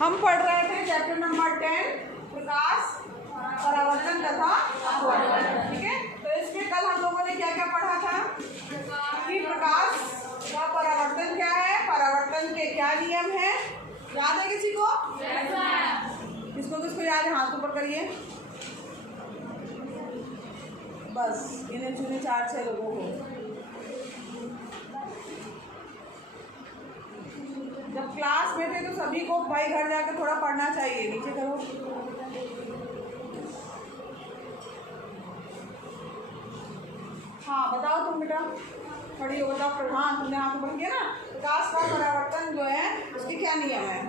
हम पढ़ रहे थे चैप्टर नंबर 10 प्रकाश, परावर्तन तथा अपवर्तन। ठीक है, तो इसमें कल हम लोगों ने क्या क्या पढ़ा था कि प्रकाश का परावर्तन क्या है, परावर्तन के क्या नियम है, याद है किसी को? किसको किसको याद है? हाथ ऊपर करिए। बस इन्हें चुने 4-6 लोगों को। जब क्लास में थे तो सभी को भाई घर जाकर थोड़ा पढ़ना चाहिए। नीचे करो। हाँ बताओ तुम बेटा, खड़ी हो बताओ। हाँ तुमने हाथ ऊपर किया ना। प्रकाश का परावर्तन जो है उसके क्या नियम है?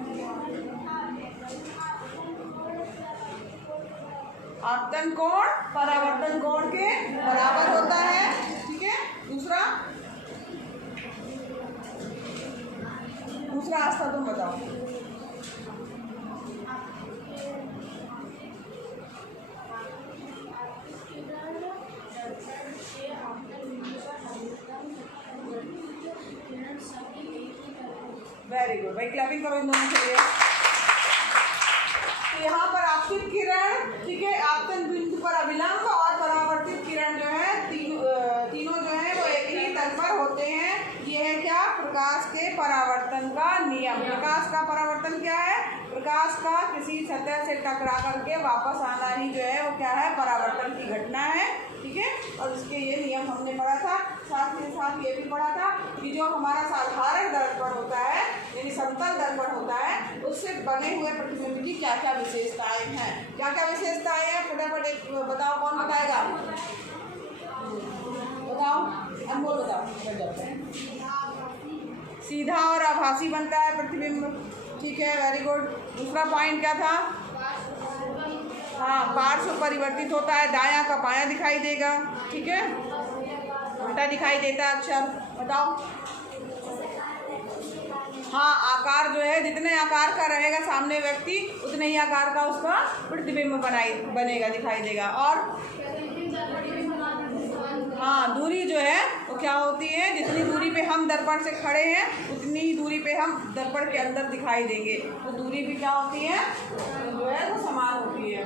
आपतन कोण परावर्तन कोण के बराबर होता है। ठीक है, दूसरा रास्ता तुम बताओ। वेरी गुड भाई, क्लैपिंग करो इन दोनों के लिए। तो यहाँ पर आपतित किरण, ठीक है, आपतन बिंदु पर अभिलंब और परावर्तित किरण जो है तीनों जो है वो एक ही तल पर होते हैं। ये है क्या? प्रकाश के परावर्तन का नियम। प्रकाश का परावर्तन क्या है? प्रकाश का किसी सतह से टकरा करके वापस आना ही जो है वो क्या है? परावर्तन की घटना है। ठीक है, और इसके ये नियम हमने पढ़ा था। साथ ही साथ ये भी पढ़ा था कि जो हमारा साधारण दर्पण होता है यानी समतल दर्पण होता है, उससे बने हुए प्रतिबिंब की क्या क्या विशेषताएं हैं। क्या क्या विशेषताएं हैं? फटाफट एक बताओ, कौन बताएगा? बताओ, अनमोल बताओ। सीधा और आभासी बनता है प्रतिबिंब। ठीक है, वेरी गुड। दूसरा पॉइंट क्या था? हाँ, पार्श्व परिवर्तित होता है, दायां का बायां दिखाई देगा। ठीक है, उल्टा दिखाई देता है अक्षर। बताओ। हाँ, आकार जो है जितने आकार का रहेगा सामने व्यक्ति उतने ही आकार का उसका प्रतिबिंब बनेगा, दिखाई देगा। और हाँ, दूरी जो है वो क्या होती है? जितनी दूरी पे हम दर्पण से खड़े हैं उतनी ही दूरी पे हम दर्पण के अंदर दिखाई देंगे। तो दूरी भी क्या होती है? जो है वो समान होती है।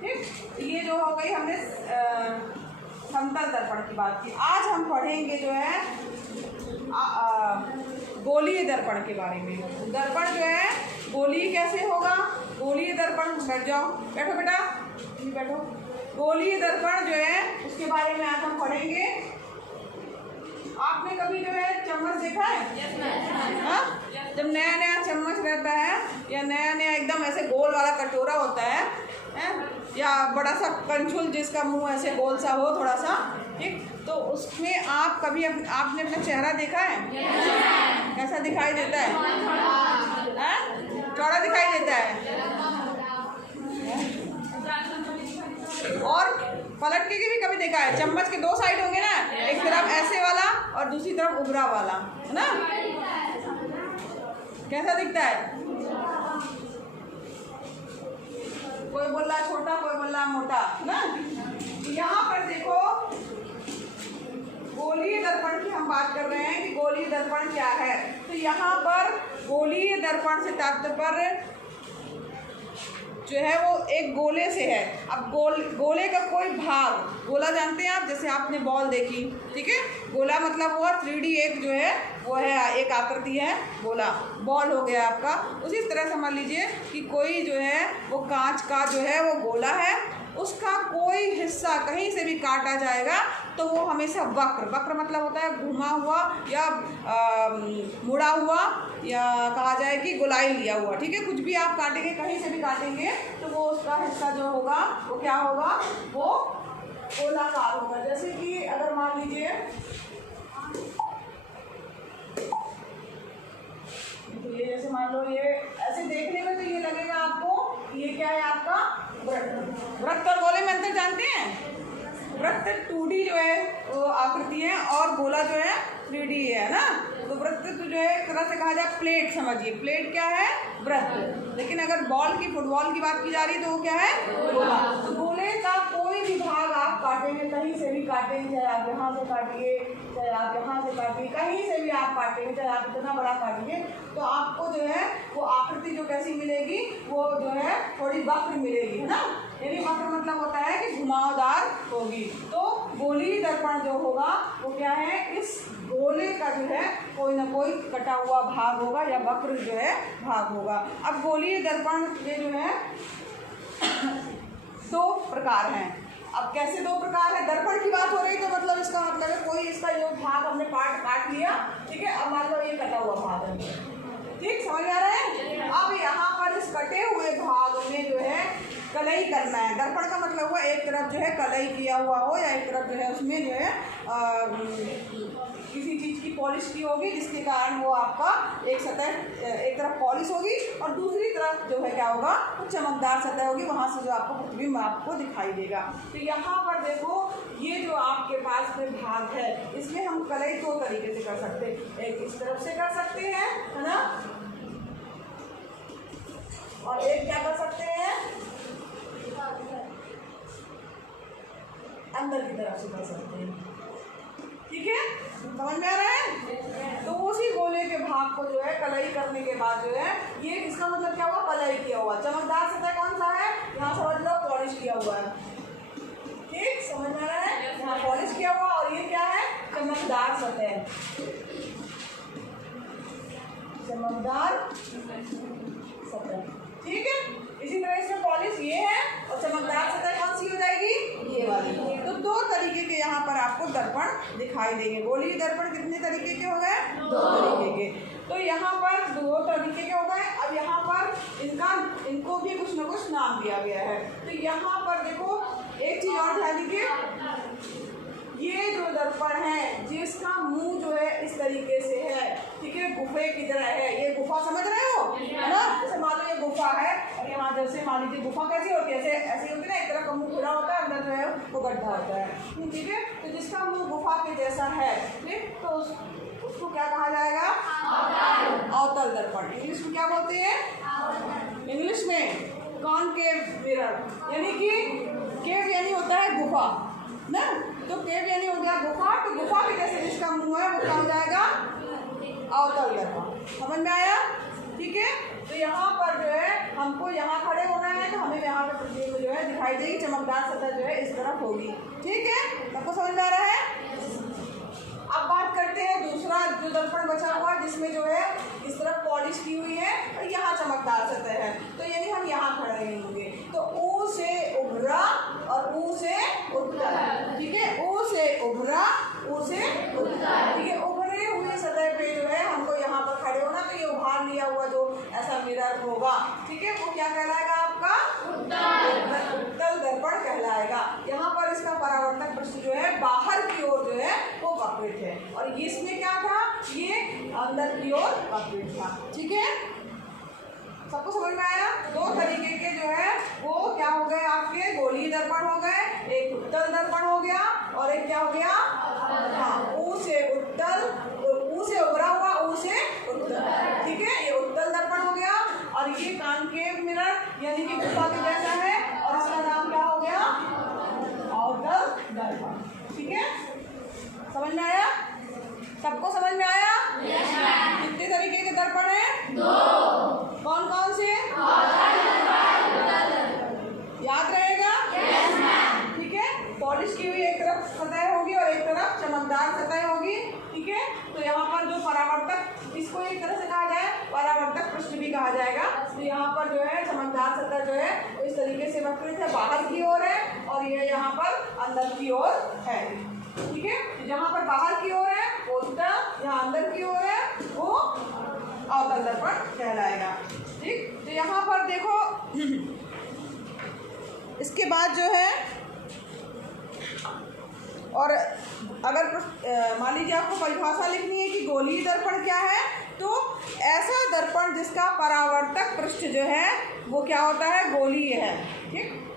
ठीक, ये जो हो गई हमने समतल दर्पण की बात की। आज हम पढ़ेंगे जो है गोलीय दर्पण के बारे में। दर्पण जो है गोलीय कैसे होगा? गोलीय दर्पण, बैठ जाओ, बैठो बेटा, बैठो। गोलीय दर्पण जो है उसके बारे में आज हम पढ़ेंगे। आपने कभी जो है चम्मच देखा है? हाँ, जब नया नया चम्मच रहता है या नया नया एकदम ऐसे गोल वाला कटोरा होता है, या बड़ा सा कंछुल जिसका मुंह ऐसे गोल सा हो थोड़ा सा, ठीक, तो उसमें आप कभी आपने अपना चेहरा देखा है? कैसा दिखाई देता है? चौड़ा दिखाई देता है। और पलट के भी कभी देखा है? चम्मच के 2 साइड होंगे ना, एक तरफ ऐसे वाला और दूसरी तरफ उभरा वाला, है ना? कैसा दिखता है? कोई बोल रहा छोटा, कोई बोल रहा मोटा, ना? यहाँ पर देखो, गोलीय दर्पण की हम बात कर रहे हैं कि गोलीय दर्पण क्या है। तो यहाँ पर गोलीय दर्पण से तात्पर्य जो है वो एक गोले से है। अब गोले का कोई भाग, गोला जानते हैं आप, जैसे आपने बॉल देखी, ठीक है, गोला मतलब हुआ 3D एक जो है वो है, एक आकृति है गोला, बॉल हो गया आपका। उसी तरह समझ लीजिए कि कोई जो है वो कांच का जो है वो गोला है, उसका कोई हिस्सा कहीं से भी काटा जाएगा तो वो हमेशा वक्र मतलब होता है घुमा हुआ या मुड़ा हुआ, या कहा जाए कि गोलाई लिया हुआ। ठीक है, कुछ भी आप काटेंगे, कहीं से भी काटेंगे तो वो उसका हिस्सा जो होगा वो क्या होगा? वो गोलाकार होगा। जैसे कि अगर मान लीजिए ये, जैसे मान लो ये ऐसे देखने में तो ये लगेगा आपको ये क्या है? आपका वृत्त। वृत्त और गोले में अंतर जानते हैं? वृत्त 2D जो है वो आकृति है और गोला जो है 3D है ना। तो वृत्त तो जो है एक तरह से कहा जाए प्लेट, समझिए प्लेट क्या है? वृत्त। लेकिन अगर फुटबॉल की बात की जा रही है तो वो क्या है? गोला। तो गोले का कोई भी भाग आप काटेंगे, कहीं से भी काटेंगे, चाहे आप यहाँ से काटिए, चाहे आप यहाँ से काटिए, कहीं से भी आप काटेंगे, चाहे आप इतना बड़ा काटिए, तो आपको जो है वो आकृति जो कैसी मिलेगी? वो जो है थोड़ी वक्र मिलेगी, है ना। यानी वक्र मतलब होता है कि घुमावदार होगी। तो गोलीय दर्पण जो होगा वो क्या है, इस गोले का जो है कोई ना कोई कटा हुआ भाग होगा या वक्र जो है भाग होगा। अब गोलीय दर्पण के जो है दो प्रकार हैं। अब कैसे दो प्रकार है, दर्पण की बात हो रही तो मतलब इसका मतलब है कोई इसका जो भाग हमने पार्ट काट लिया, ठीक है। अब मान लो ये कटा हुआ भाग है, ठीक, समझ आ रहा है। अब यहाँ पर इस कटे हुए भाग में जो है कलई करना है। दर्पण का मतलब हुआ एक तरफ जो है कलई किया हुआ हो या एक तरफ जो है उसमें जो है किसी चीज़ की पॉलिश की होगी, जिसके कारण वो आपका एक सतह एक तरफ पॉलिश होगी और दूसरी तरफ जो है क्या होगा, वो चमकदार सतह होगी, वहाँ से जो आपको प्रतिबिंब आपको दिखाई देगा। तो यहाँ पर देखो ये जो आपके पास में भाग है इसमें हम कलई दो तरीके से कर सकते हैं। एक इस तरफ से कर सकते हैं, है ना, और एक क्या कर सकते हैं, अंदर की तरफ से कर सकते हैं, ठीक है, समझ में आ रहा है। तो उसी गोले के भाग को जो है कलई करने के बाद जो है ये इसका मतलब क्या हुआ, कलई किया हुआ। चमकदार सतह कौन सा है, यहाँ समझ लो पॉलिश किया हुआ है, ठीक, समझ में आ रहा है, यहाँ पॉलिश किया हुआ और ये क्या है, चमकदार सतह, चमकदार सतह, ठीक है। इसी तरह इसमें पॉलिश ये है और चमकदार सतह कौन सी हो जाएगी, ये वाली। तो दो तरीके के यहाँ पर आपको दर्पण दिखाई देंगे। गोलीय दर्पण कितने तरीके के हो गए, दो तरीके के। तो यहाँ पर दो तरीके के हो गए। अब यहाँ पर इनको भी कुछ न कुछ नाम दिया गया है। तो यहाँ पर देखो एक चीज और ध्यान दीजिए, ये जो दर्पण है जिसका मुंह जो है इस तरीके से है, ठीक है, गुफे की तरह है। ये गुफा समझ रहे हो, है ना, जैसे मान लो ये गुफा है और यहाँ जैसे मान लीजिए गुफा कैसी होती है, ऐसी होती है ना, एक तरफ का मुंह खुला होता है, अंदर जो है वो गड्ढा होता है, ठीक है। तो जिसका मुंह गुफा के जैसा है, ठीक, तो उसको क्या कहा जाएगा, अवतल दर्पण। इंग्लिश में क्या बोलते हैं, इंग्लिश में कॉनकेव मिरर, यानी कि केव यानी होता है गुफा ना, तो केव यानी हो गया गुफा, तो गुफा के जैसे जिसका मुंह है वो क्या हो जाएगा, अवतल दर्पण। समझ में आया, ठीक है। तो यहाँ पर जो है हमको यहाँ खड़े होना है तो हमें यहाँ पे प्रतिबिंब जो है दिखाई देगी, चमकदार सतह जो है इस तरफ होगी, ठीक है, सबको समझ में आ रहा है। अब बात करते हैं दूसरा जो दर्पण बचा हुआ जिसमें जो है इस तरफ पॉलिश की हुई है और यहाँ चमकदार सतह है। तो यानी हम यहाँ खड़े नहीं होंगे, तो ऊ से उभरा और ऊ से उत्तर, ठीक है, ऊ से उभरा, ऊ से उत्तर, ठीक है। उभरे हुए सतह पे जो है हमको यहाँ पर खड़े होना, तो ये उभार लिया हुआ जो ऐसा मिरर होगा, ठीक है, वो क्या कहलाएगा आपका, उत्तल दर्पण कहलाएगा। यहाँ पर इसका परावर्तक पृष्ठ जो है बाहर की ओर जो है वो वक्रित है और इसमें क्या था, ये अंदर की ओर वक्रित था, ठीक है, सबको समझ में आया। दो तरीके के जो है वो क्या हो गए आपके, गोलीय दर्पण हो गए, एक उत्तल दर्पण हो गया और एक क्या हो गया, हाँ, ऊ से उत्तल, ऊ से उभरा हुआ, ऊ से उत्तल, ठीक है, ये उत्तल दर्पण हो गया। और ये कॉनकेव मिरर यानी कि गुफा के जैसा है और इसका नाम क्या हो गया, अवतल दर्पण, ठीक है, समझ में आया, सबको समझ में आया। कितने तरीके के दर्पण है, दो, कौन कौन से, याद रहेगा, ठीक है। पॉलिश की हुई एक तरफ सतह होगी और एक तरफ चमकदार सतह होगी, ठीक है। तो यहाँ पर जो परावर्तक, इसको एक तरह से कहा जाए परावर्तक पृष्ठ भी कहा जाएगा। तो यहाँ पर जो है चमकदार सतह जो है इस तरीके से वक्रित है, बाहर की ओर है और ये यहाँ पर अंदर की ओर है, ठीक है। जहाँ पर बाहर की ओर है वो उत्तल, यहाँ अंदर की ओर है वो अवतल दर्पण कहलाएगा, ठीक। तो यहाँ पर देखो इसके बाद जो है, और अगर मान लीजिए आपको परिभाषा लिखनी है कि गोलीय दर्पण क्या है, तो ऐसा दर्पण जिसका परावर्तक पृष्ठ जो है वो क्या होता है, गोलीय है, ठीक।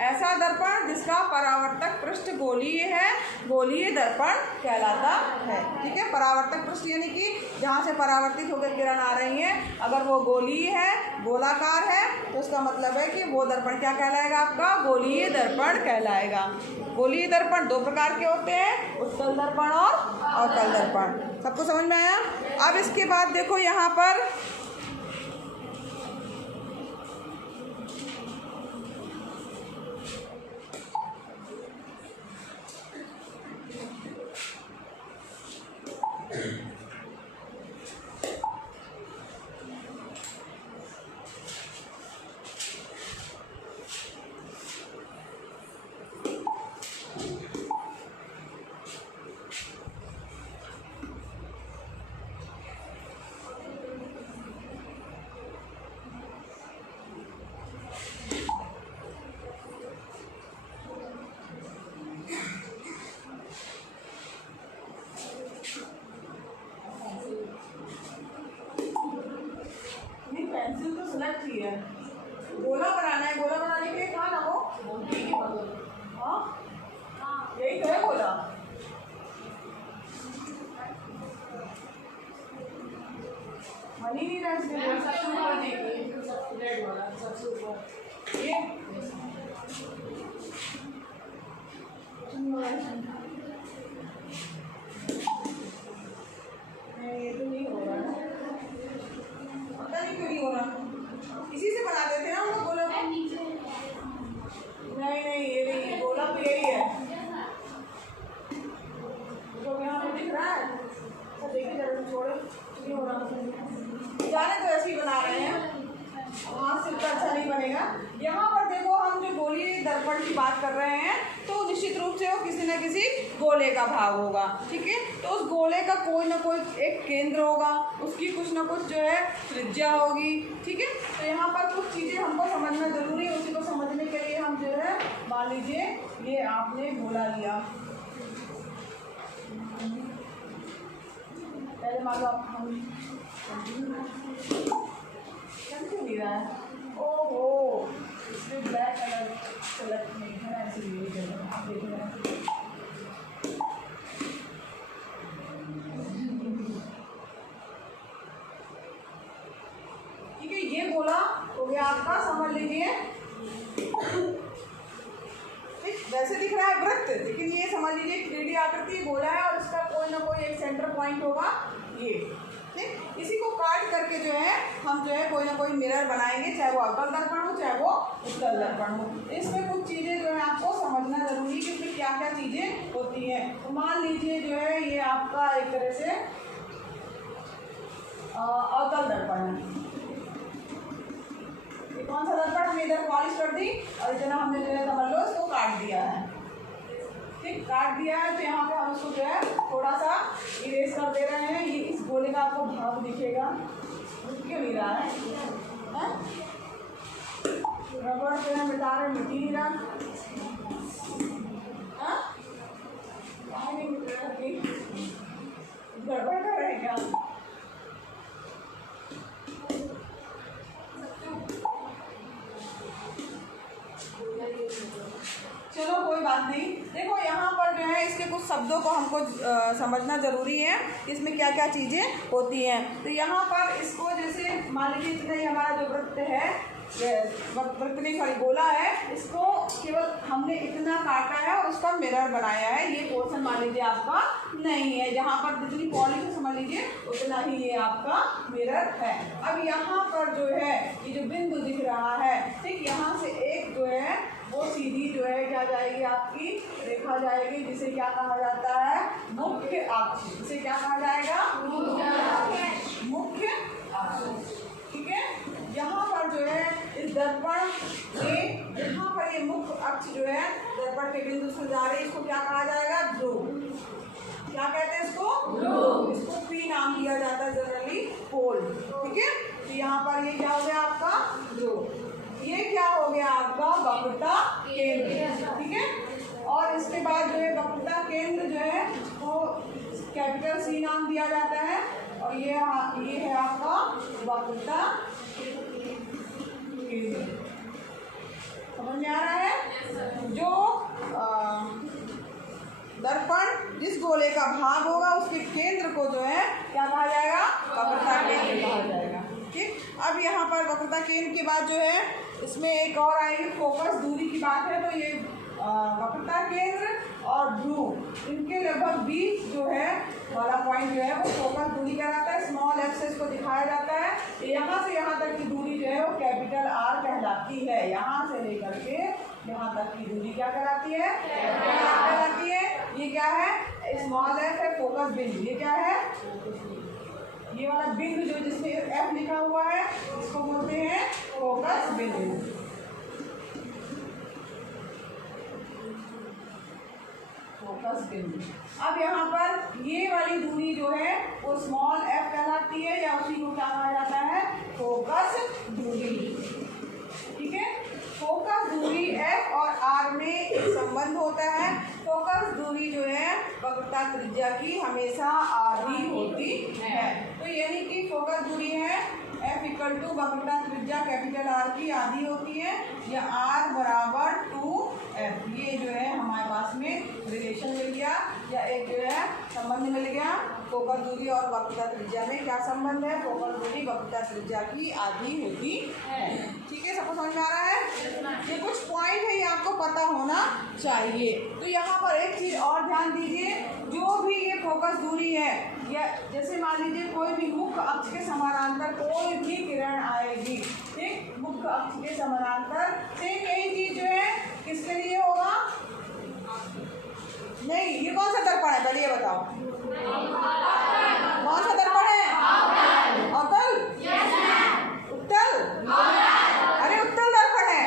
ऐसा दर्पण जिसका परावर्तक पृष्ठ गोलीय है, गोलीय दर्पण कहलाता है, ठीक है। परावर्तक पृष्ठ यानी कि जहाँ से परावर्तित होकर किरण आ रही है, अगर वो गोलीय है, गोलाकार है, तो उसका मतलब है कि वो दर्पण क्या कहलाएगा आपका, गोलीय दर्पण कहलाएगा। गोलीय दर्पण दो प्रकार के होते हैं, उत्तल दर्पण और अवतल दर्पण, सबको समझ में आया। अब इसके बाद देखो यहाँ पर पेंसिल तो सिलेक्ट की है, गोला बनाना है। गोला बनाने के लिए कहाँ ना हो, हाँ यही तो है गोला। मनी नहीं रहा इसमें, सबसे ऊपर देखिए ये तो नहीं हो रहा ना, पता नहीं क्यों नहीं हो रहा। इसी से बना देते हैं ना हम लोग गोला। नहीं ये नहीं, गोला तो यही है जो यहाँ पे दिख रहा है। तो देखिए जरा छोड़े, नहीं हो रहा, जाने तो ऐसे ही बना रहे हैं, वहाँ से तो अच्छा नहीं बनेगा। यहाँ पर देखो हम जो गोली दर्पण की बात कर रहे हैं तो निश्चित रूप से वो किसी न किसी गोले का भाग होगा, ठीक है। तो उस गोले का कोई ना कोई एक केंद्र होगा, उसकी कुछ ना कुछ जो है त्रिज्या होगी, ठीक है। तो यहाँ पर कुछ चीज़ें हमको समझना जरूरी है। उसी को समझने के लिए हम जो है, मान लीजिए ये आपने गोला लिया, पहले मान लो आप हम क्यों नहीं रहा है, ओहो इसमें ब्लैक कलर सेलेक्ट नहीं है, इसलिए आप देख रहे हैं। ठीक है, ये गोला हो गया आपका, समझ लीजिए। वैसे दिख रहा है वृत्त, लेकिन ये समझ लीजिए 3D आकृति गोला है और इसका कोई ना कोई एक सेंटर पॉइंट होगा ये, ठीक। इसी को काट करके जो है हम जो है कोई ना कोई मिरर बनाएंगे, चाहे वो अवतल दर्पण हो चाहे वो उत्तल दर्पण हो। इसमें कुछ चीज़ें जो है आपको समझना जरूरी है कि इसमें क्या क्या चीज़ें होती हैं। तो मान लीजिए जो है ये आपका एक तरह से अवतल दर्पण है। ये कौन सा दर्पण, हमने इधर पॉलिश कर दी और इतना हमने जो है समझ लो इसको काट दिया है, ठीक, काट दिया है। तो यहाँ पे हम इसको जो है थोड़ा सा इरेज कर दे रहे हैं। ये इस गोले का आपको भाग दिखेगा, क्यों नहीं रहा है, रबड़ जो है मिटा रहे, मिट नहीं रहा, नहीं मिट रहा, गड़बड़ कर रहे हैं क्या। चलो कोई बात नहीं। देखो यहाँ पर जो है इसके कुछ शब्दों को हमको समझना जरूरी है, इसमें क्या क्या चीज़ें होती हैं। तो यहाँ पर इसको जैसे मान लीजिए इतना ही हमारा जो वृत्त है, वृत्त नहीं सॉरी गोला है, इसको केवल हमने इतना काटा है और उसका मिरर बनाया है। ये पोर्शन मान लीजिए आपका नहीं है, जहाँ पर जितनी पॉलिश है समझ लीजिए उतना ही ये आपका मिरर है। अब यहाँ पर जो है ये जो बिंदु दिख रहा है, ठीक, यहाँ से एक जो है वो सीधी जो है क्या जाएगी आपकी रेखा जाएगी, जिसे क्या कहा जाता है, मुख्य अक्ष। इसे क्या कहा जाएगा, मुख्य अक्ष, ठीक है। यहाँ पर जो है इस दर्पण में, यहाँ पर ये मुख्य अक्ष जो है दर्पण के बिंदु से जा रही है, इसको क्या कहा जाएगा, ध्रुव। क्या कहते हैं इसको, ध्रुव। इसको पी नाम दिया जाता है जनरली, पोल, ठीक है। तो यहाँ पर ये क्या हो गया आपका ध्रुव, ये क्या हो गया आपका वक्रता केंद्र, ठीक है। और इसके बाद जो है वक्रता केंद्र जो है वो कैपिटल सी नाम दिया जाता है और ये है आपका वक्रता केंद्र। समझ में आ रहा है। जो दर्पण जिस गोले का भाग होगा उसके केंद्र को जो है क्या कहा जाएगा, वक्रता केंद्र कहा जाएगा, ठीक। अब यहाँ पर वक्रता केंद्र के बाद जो है इसमें एक और आएगी फोकस दूरी की बात है। तो ये वक्रता केंद्र और ध्रुव इनके लगभग बीच जो है वाला पॉइंट जो है वो फोकस दूरी कहलाता है। स्मॉल एफ से इसको दिखाया जाता है। यहाँ से यहाँ तक की दूरी जो है वो कैपिटल आर कहलाती है। यहाँ से लेकर के यहाँ तक की दूरी क्या कहलाती है, कैपिटल आर कहलाती है। ये क्या है, स्मॉल एफ है, फोकस बिंदु। ये क्या है, ये वाला बिंदु जो जिसमें एफ लिखा हुआ है इसको बोलते हैं फोकस बिंदु। फोकस बिंदु। अब यहाँ पर ये वाली दूरी जो है वो स्मॉल एफ कहलाती है या उसी को क्या कहा जाता है, फोकस दूरी, ठीक है। फोकस दूरी एफ और आर में एक संबंध होता है। फोकस दूरी जो है वक्रता त्रिज्या की हमेशा आधी होती है। तो यानी कि फोकस दूरी है F इक्वल टू वक्रता त्रिज्या कैपिटल R की आधी होती है, या R बराबर 2F। ये जो है हमारे पास में रिलेशन मिल गया, या एक जो है संबंध मिल गया। फोकस दूरी और वक्रता त्रिज्या में क्या संबंध है? फोकस दूरी वक्रता त्रिज्या की आधी होती है। ठीक है, सबको समझ में आ रहा है? ये कुछ पॉइंट है, ये आपको पता होना चाहिए। तो यहाँ पर एक चीज़ और ध्यान दीजिए, जो भी ये फोकस दूरी है, या जैसे मान लीजिए कोई भी मुख्य अक्ष के समानांतर कोई भी किरण आएगी, ठीक, मुख्य अक्ष के समानांतर, सेम यही चीज जो है किसके लिए होगा? नहीं, ये कौन सा दर्पण है पहले ये बताओ, कौन सा दर्पण है? अवतल, उत्तल, अरे उत्तल दर्पण है।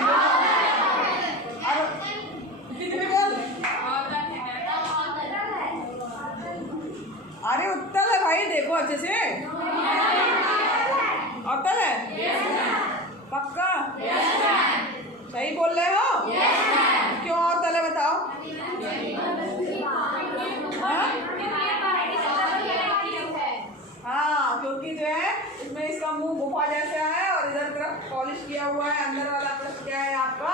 अरे उत्तल है भाई, देखो अच्छे से, अवतल है, पक्का सही बोल रहे हो? क्यों अवतल है बताओ? हाँ, क्योंकि जो है इसमें इसका मुंह गुफा जैसा है और इधर तरफ पॉलिश किया हुआ है, अंदर वाला तरफ क्या है आपका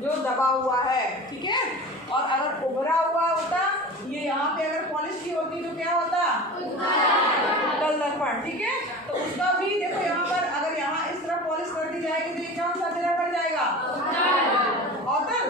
जो दबा हुआ है, ठीक है। और अगर उभरा हुआ होता, ये यहाँ पे अगर पॉलिश की होती तो क्या होता? उत्तल दर्पण, ठीक है। तो उसका भी देखो यहाँ पर अगर यहाँ इस तरफ पॉलिश कर दी जाएगी तो ये कौन सा तेरा पड़ जाएगा? अवतल,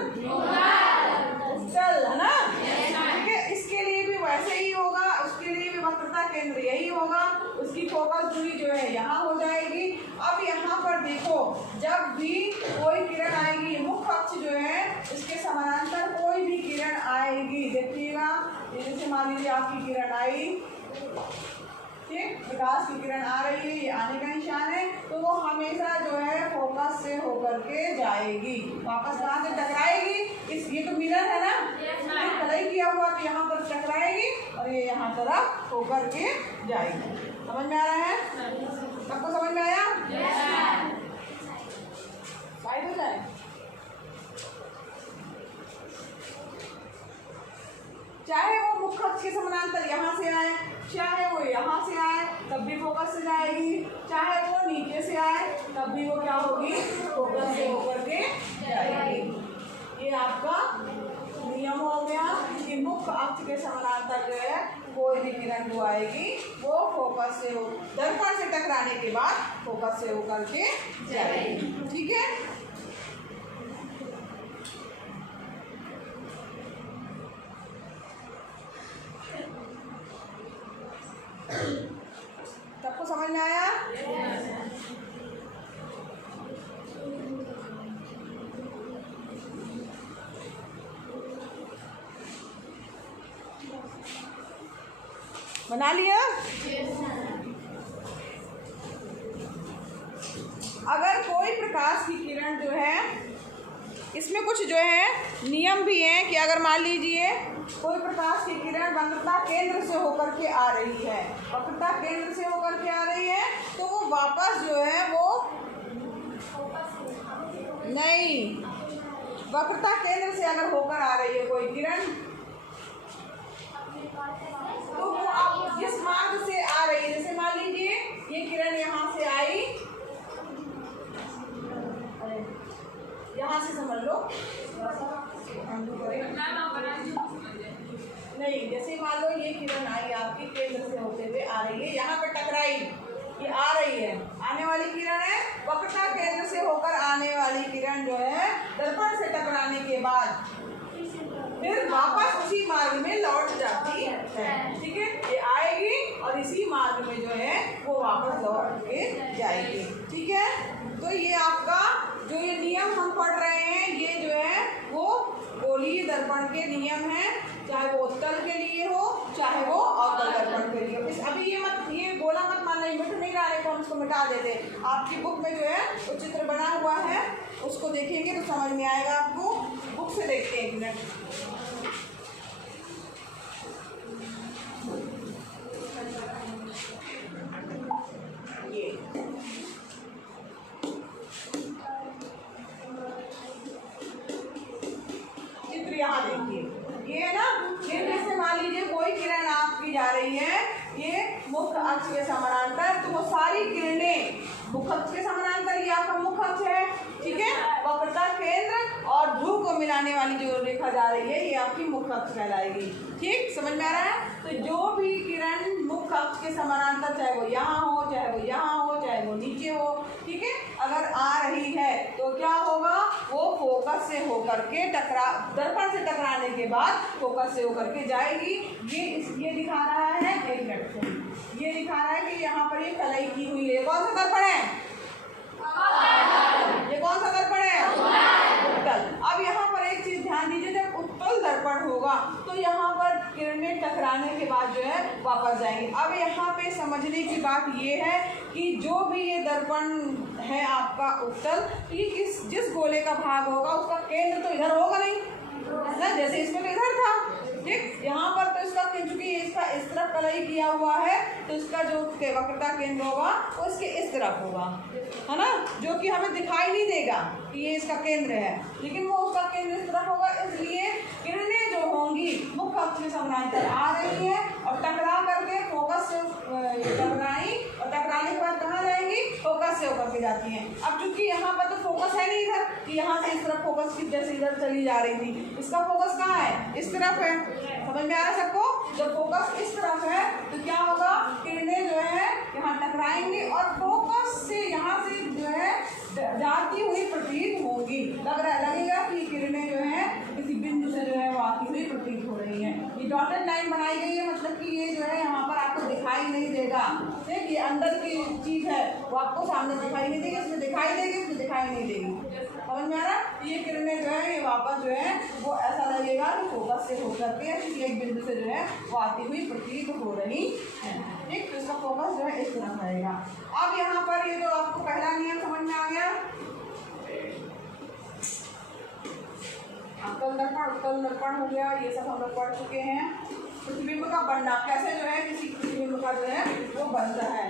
उत्तल, है ना? ठीक है, इसके लिए भी वैसे ही होगा, उसके लिए भी वक्रता केंद्र यही होगा, उसकी फोकस दूरी जो है यहाँ हो जाएगी। अब यहाँ पर देखो, जब भी कोई किरण आएगी, मुख्य अक्ष जो है इसके समानांतर कोई भी किरण आएगी, देखिएगा, जैसे मान लीजिए आपकी किरण आई, ठीक, प्रकाश की किरण आ रही है, ये आने का निशान है, तो वो हमेशा जो है फोकस से होकर के जाएगी, वापस कहाँ से टकराएगी? ये तो मिरर है ना, कलई किया हुआ, तो यहाँ पर टकराएगी और ये यहाँ तरफ होकर के जाएगी। समझ में आ रहा है? सबको समझ में आया? साइड हो जाए, चाहे वो मुख्य अक्ष के समानांतर यहाँ से आए, चाहे वो यहाँ से आए तब भी फोकस से जाएगी, चाहे वो नीचे से आए तब भी वो क्या होगी? फोकस से होकर के जाएगी। ये आपका नियम हो गया कि मुख्य अक्ष के समानांतर जो है कोई भी किरण जो आएगी वो फोकस से हो, दर्पण से टकराने के बाद फोकस से होकर के जाएगी, ठीक है। सबको समझ में आया? बना लिया? अगर कोई प्रकाश की किरण जो है, इसमें कुछ जो है नियम भी हैं कि अगर मान लीजिए कोई प्रकाश की किरण वक्रता केंद्र से होकर के आ रही है, वक्रता केंद्र से होकर के आ रही है, तो वो वापस जो है वो नहीं, वक्रता केंद्र से अगर होकर आ रही है कोई किरण, तो वो आप जिस मार्ग से आ रही है, जैसे मान लीजिए ये किरण यहाँ से आई, यहाँ से समझ लो, नहीं, जैसे मान लो ये किरण आई आपकी केंद्र से होते हुए आ रही है, यहाँ पर टकराई, ये आ रही है, आने वाली किरण है, वक्रता केंद्र से होकर आने वाली किरण जो है दर्पण से टकराने के बाद फिर वापस उसी मार्ग में लौट जाती है, ठीक है। ये आएगी और इसी मार्ग में जो है वो वापस लौट के जाएगी, ठीक है। तो ये आपका जो ये नियम हम पढ़ रहे हैं, ये जो है वो गोलीय दर्पण के नियम हैं, चाहे वो उत्तल के लिए हो चाहे वो अवतल दर्पण के लिए हो। इस अभी ये गोला मत मानना, मिट नहीं रहा है, तो हम उसको मिटा देते। आपकी बुक में जो है वो चित्र बना हुआ है, उसको देखेंगे तो समझ में आएगा आपको। बुक से देखते हैं एक मिनट। चित्र यहाँ देखिए, ये है ना, ये जैसे मान लीजिए कोई किरण आपकी जा रही है, ये मुख्य अक्ष के समानांतर, तो वो सारी किरणें मुख्य अक्ष के समानांतर ये आपका मुख्य अक्ष है, ठीक है। वक्रता केंद्र और ध्रुव को मिलाने वाली जो रेखा जा रही है ये आपकी मुख्य अक्ष कहलाएगी, ठीक, समझ में आ रहा है। तो जो भी किरण मुख्य अक्ष के समानांतर, चाहे वो यहाँ हो, चाहे वो यहाँ हो, चाहे वो नीचे हो, ठीक है, अगर आ रही है तो क्या होगा, वो फोकस से होकर के दर्पण से टकराने के बाद फोकस से होकर के जाएगी। ये दिखा रहा है, एक मिनट, ये दिखा रहा है कि यहाँ पर ये कलाई की हुई है। कौन सा दर्पण है? ये कौन सा दर्पण है? उत्तल। अब यहाँ पर एक चीज ध्यान दीजिए, जब उत्तल दर्पण होगा तो यहाँ पर किरणें टकराने के बाद जो है वापस जाएंगे। अब यहाँ पे समझने की बात ये है कि जो भी ये दर्पण है आपका उत्तल, ये जिस गोले का भाग होगा उसका केंद्र तो इधर होगा नहीं ना, जैसे इसमें इधर था, ठीक। यहाँ पर तो इसका, क्योंकि इसका इस तरफ कलाई किया हुआ है तो इसका जो वक्रता केंद्र होगा वो इसके इस तरफ होगा, है ना, जो कि हमें दिखाई नहीं देगा कि ये इसका केंद्र है, लेकिन वो उसका केंद्र इस तरफ होगा। इसलिए किरणें जो होंगी मुख्य अक्ष के समानांतर आ रही है और टकरा करके फोकस से टकराई और टकराने के बाद कहाँ जाएंगी, फोकस से होकर के जाती हैं। अब चूंकि यहाँ पर तो फोकस है नहीं इधर कि यहाँ से इस तरफ फोकस की जैसे इधर चली जा रही थी, इसका फोकस कहाँ है, इस तरफ है, समझ में आ रहा सबको। जब फोकस इस तरफ है तो क्या होगा, किरणें जो है यहाँ टकराएंगी और फोकस से यहाँ से जो है जाती हुई प्रतीत होगी। लगेगा कि किरणें जो है किसी बिंदु से जो है वो आती हुई प्रतीत हो रही है। ये डॉटेड लाइन बनाई गई है, मतलब कि ये जो है यहाँ पर आपको दिखाई नहीं देगा, ठीक, ये अंदर की चीज है वो आपको सामने दिखाई नहीं देगी, इसमें दिखाई देगी, इसमें दिखाई नहीं देगी, समझ में आ रहा। ये किरणें जो है ये वापस जो है वो ऐसा लगेगा कि फोकस से होकर के किसी एक बिंदु से जो है वो आती हुई प्रतीत हो रही है, ठीक। तो इसका फोकस जो है इस तरफ रहेगा। अब यहाँ पर ये जो आपको पहला नियम समझ में आ गया, उत्तल दर्पण हो गया, ये सब हम लोग पढ़ चुके हैं। प्रतिबिंब का बनना, कैसे जो है किसी प्रतिबिंब का जो है वो बनता है।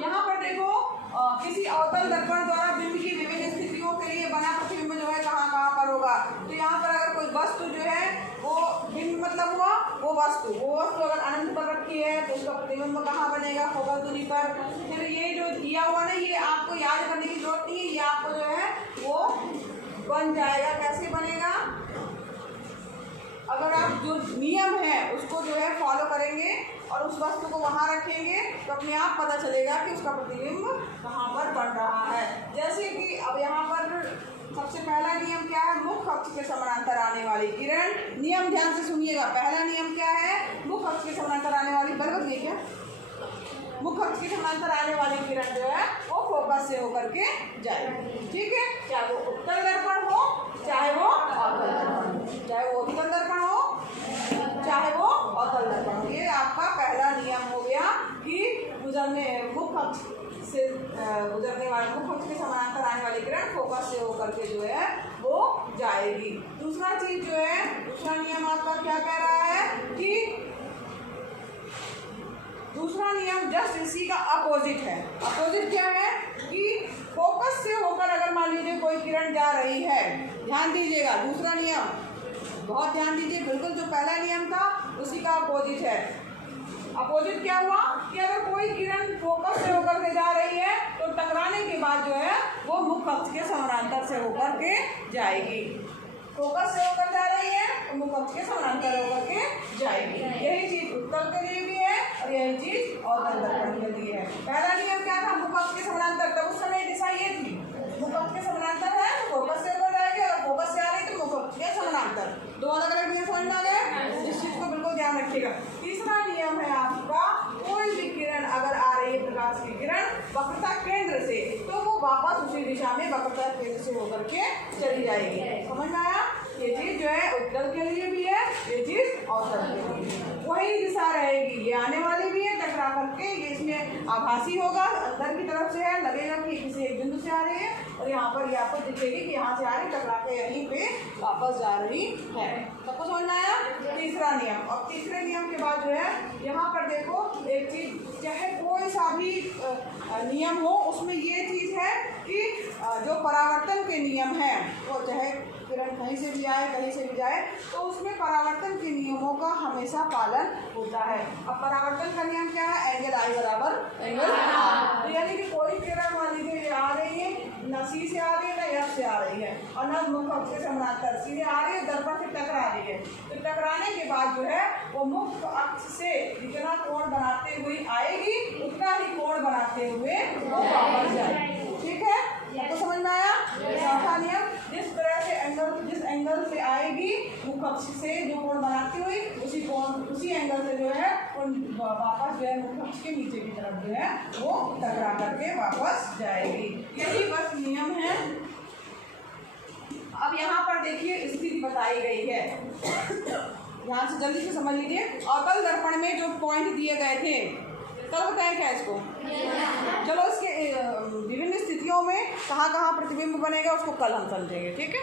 यहाँ पर देखो किसी अवतल दर्पण द्वारा बिंब की विभिन्न स्थितियों के लिए बना प्रतिबिंब जो है कहाँ पर होगा। तो यहाँ पर अगर कोई वस्तु जो है वो बिंब मतलब हुआ वो वस्तु अगर अनंत पर रखी है तो उसका प्रतिबिंब कहाँ बनेगा, फोकस दूरी पर। फिर ये जो दिया हुआ ना, ये आपको याद करने की जरूरत नहीं है, ये आपको जो है वो बन जाएगा। कैसे बनेगा, अगर आप जो नियम है उसको जो है फॉलो करेंगे और उस वस्तु को वहाँ रखेंगे तो अपने आप पता चलेगा कि उसका प्रतिबिंब कहाँ पर बन रहा है। जैसे कि अब यहाँ पर सबसे पहला नियम क्या है, मुख्य अक्ष के समानांतर आने वाली किरण। नियम ध्यान से सुनिएगा, पहला नियम क्या है, मुख्य अक्ष के समानांतर आने वाली, बराबर ये क्या, मुख्य अक्ष के समानांतर आने वाली किरण जो है वो फोकस से होकर के जाएगी, ठीक है। चाहे वो उत्तल दर्पण हो, चाहे वो अवतल दर्पण हो, चाहे वो उत्तल दर्पण हो, चाहे वो अवतल दर्पण हो। ये आपका पहला नियम हो गया कि मुख्य अक्ष से गुजरने वाले, मुख्य अक्ष के समानांतर आने वाली किरण फोकस से होकर के जो है वो जाएगी। दूसरा चीज जो है, दूसरा नियम आपका क्या कह रहा है कि दूसरा नियम जस्ट इसी का अपोजिट है। अपोजिट क्या है कि फोकस से होकर अगर मान लीजिए कोई किरण जा रही है, ध्यान दीजिएगा, दूसरा नियम बहुत ध्यान दीजिए, बिल्कुल जो पहला नियम था उसी का अपोजिट है। अपोजिट क्या हुआ कि अगर कोई किरण फोकस से होकर के जा रही है तो टकराने के बाद जो है वो मुख्य अक्ष के समानांतर से होकर के जाएगी। फोकस से होकर जा रही है तो मुख्य अक्ष के समानांतर होकर के जाएगी। यही चीज उत्तल के लिए भी है और यही चीज अवतल दर्पण के लिए है। पहला नियम क्या था, मुख्य अक्ष के समानांतर, तब उस समय दिशा ये थी, मुख्य अक्ष के समानांतर है तो फोकस से होकर जाएगी और फोकस से आ रही तो मुख्य अक्ष के समानांतर। दो अलग अलग नियम समझ में आ गए, इस चीज को बिल्कुल ध्यान रखिएगा। तीसरा नियम है आपका, कोई भी किरण अगर आ रही है, प्रकाश की किरण वक्रता केंद्र से, तो वो वापस उसी दिशा में वक्रता केंद्र से होकर के चली जाएगी। समझ में आया, ये चीज जो है उत्तल के लिए भी है, ये चीज अवतल के लिए भी, वही दिशा रहेगी। ये आने वाली भी है टकरा करके, ये इसमें आभासी होगा, अंदर की तरफ से है, लगेगा कि किसी एक बिंदु से आ रही है, और यहाँ पर ये आपको दिखेगी कि यहाँ से आ रही टकरा के यहीं पे वापस जा रही है। सबको समझ में आया? तीसरा नियम। और तीसरे नियम के बाद जो है यहाँ पर देखो एक चीज़, चाहे कोई सा भी नियम हो उसमें ये चीज़ है कि जो परावर्तन के नियम हैं वो चाहे किरण कहीं से भी आए कहीं से भी जाए तो उसमें परावर्तन के नियमों का हमेशा पालन होता है। अब परावर्तन का नियम क्या है? एंगल आई बराबर एंगल आर। तो यानी कि कोई किरण मान लीजिए आ रही है, न सी से आ रही है न एफ से आ रही है और न मुख्य अक्ष से समानांतर, सीधे आ रही है, दर्पण से टकरा रही है। तो टकराने के बाद जो है वो मुख्य अक्ष से जितना कोण बनाते हुए आएगी उतना ही कोण बनाते हुए वो वापस जाएगी। ठीक है, आपको समझ में आया? चौथा नियम, जिस तरह से जिस एंगल से आएगी मुख्य अक्ष से जो कोण बनाती हुई उसी एंगल से जो है वापस जो है मुख्य अक्ष के नीचे की तरफ जो है वो टकरा करके वापस जाएगी। यही बस नियम है। अब यहाँ पर देखिए स्थिति बताई गई है, ध्यान से जल्दी से समझ लीजिए। अवतल दर्पण में जो पॉइंट दिए गए थे कल बताया क्या इसको? चलो इसके विभिन्न स्थितियों में कहाँ कहाँ प्रतिबिंब बनेगा उसको कल हम समझेंगे। ठीक है।